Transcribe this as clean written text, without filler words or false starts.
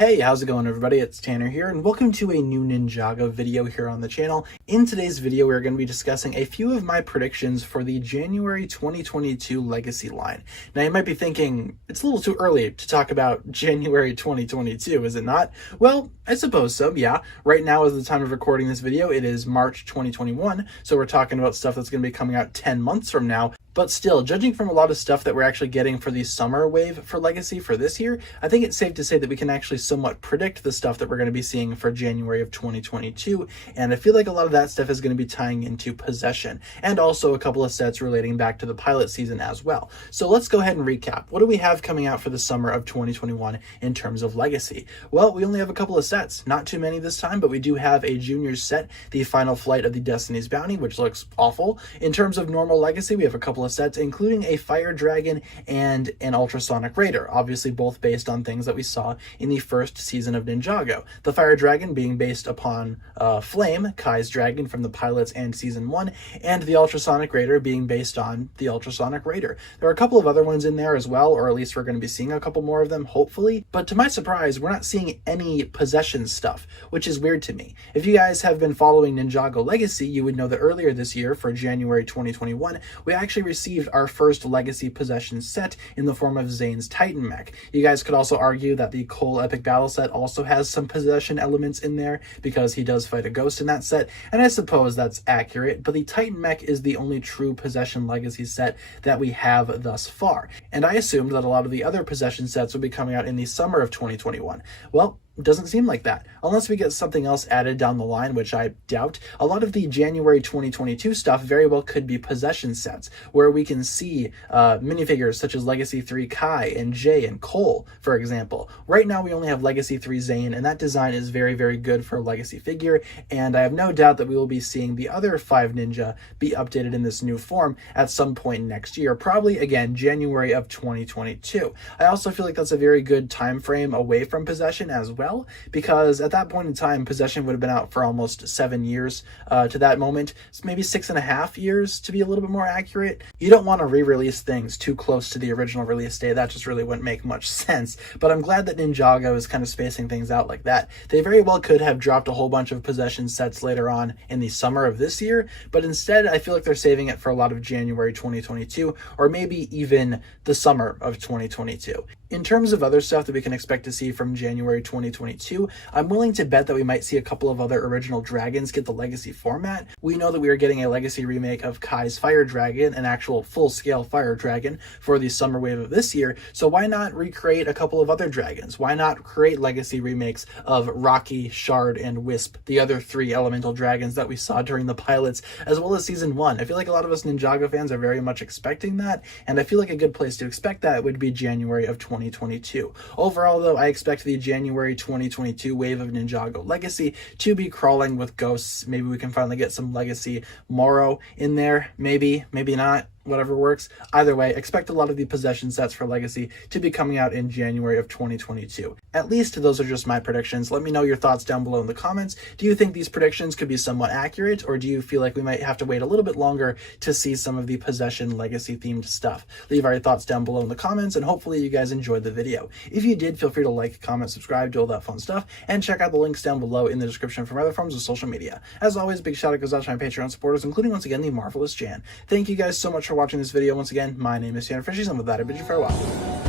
Hey, how's it going everybody? It's Tanner here and welcome to a new Ninjago video here on the channel. In today's video, we're going to be discussing a few of my predictions for the January 2022 Legacy line. Now you might be thinking, it's a little too early to talk about January 2022, is it not? Well, I suppose so, yeah. Right now is the time of recording this video. It is March 2021, so we're talking about stuff that's going to be coming out 10 months from now. But still, judging from a lot of stuff that we're actually getting for the summer wave for Legacy for this year, I think it's safe to say that we can actually somewhat predict the stuff that we're going to be seeing for January of 2022. And I feel like a lot of that stuff is going to be tying into Possession, and also a couple of sets relating back to the pilot season as well. So let's go ahead and recap. What do we have coming out for the summer of 2021 in terms of Legacy? Well, we only have a couple of sets, not too many this time, but we do have a Juniors set, the Final Flight of the Destiny's Bounty, which looks awful. In terms of normal Legacy, we have a couple of sets, including a Fire Dragon and an Ultrasonic Raider, obviously both based on things that we saw in the first season of Ninjago. The Fire Dragon being based upon Flame, Kai's dragon from the pilots and season 1, and the Ultrasonic Raider being based on the Ultrasonic Raider. There are a couple of other ones in there as well, or at least we're going to be seeing a couple more of them, hopefully, but to my surprise, we're not seeing any Possession stuff, which is weird to me. If you guys have been following Ninjago Legacy, you would know that earlier this year, for January 2021, we actually received our first Legacy Possession set in the form of Zane's Titan mech. You guys could also argue that the Cole Epic Battle set also has some Possession elements in there because he does fight a ghost in that set, and I suppose that's accurate, but the Titan mech is the only true Possession Legacy set that we have thus far, and I assumed that a lot of the other Possession sets would be coming out in the summer of 2021. Well, doesn't seem like that. Unless we get something else added down the line, which I doubt. A lot of the January 2022 stuff very well could be Possession sets, where we can see minifigures such as Legacy 3 Kai and Jay and Cole, for example. Right now we only have Legacy 3 Zane, and that design is very, very good for a Legacy figure, and I have no doubt that we will be seeing the other 5 Ninja be updated in this new form at some point next year, probably, again, January of 2022. I also feel like that's a very good time frame away from Possession as well, because at that point in time, Possession would have been out for almost 7 years to that moment. It's maybe 6.5 years to be a little bit more accurate. You don't want to re-release things too close to the original release date. That just really wouldn't make much sense. But I'm glad that Ninjago is kind of spacing things out like that. They very well could have dropped a whole bunch of Possession sets later on in the summer of this year, but instead I feel like they're saving it for a lot of January 2022, or maybe even the summer of 2022. In terms of other stuff that we can expect to see from January 2022, I'm willing to bet that we might see a couple of other original dragons get the Legacy format. We know that we are getting a Legacy remake of Kai's Fire Dragon, an actual full-scale Fire Dragon, for the summer wave of this year, so why not recreate a couple of other dragons? Why not create Legacy remakes of Rocky, Shard, and Wisp, the other 3 elemental dragons that we saw during the pilots, as well as Season 1? I feel like a lot of us Ninjago fans are very much expecting that, and I feel like a good place to expect that would be January of 2022. Overall, though, I expect the January 2022 wave of Ninjago Legacy to be crawling with ghosts. Maybe we can finally get some Legacy Moro in there. Maybe, maybe not. Whatever works. Either way, expect a lot of the Possession sets for Legacy to be coming out in January of 2022. At least those are just my predictions. Let me know your thoughts down below in the comments. Do you think these predictions could be somewhat accurate, or do you feel like we might have to wait a little bit longer to see some of the Possession Legacy themed stuff? Leave our thoughts down below in the comments, and hopefully you guys enjoyed the video. If you did, feel free to like, comment, subscribe, do all that fun stuff, and check out the links down below in the description for other forms of social media. As always, big shout out goes out to my Patreon supporters, including once again the marvelous Jan. Thank you guys so much for watching this video. Once again, my name is TannerFishies, and with that I bid you farewell.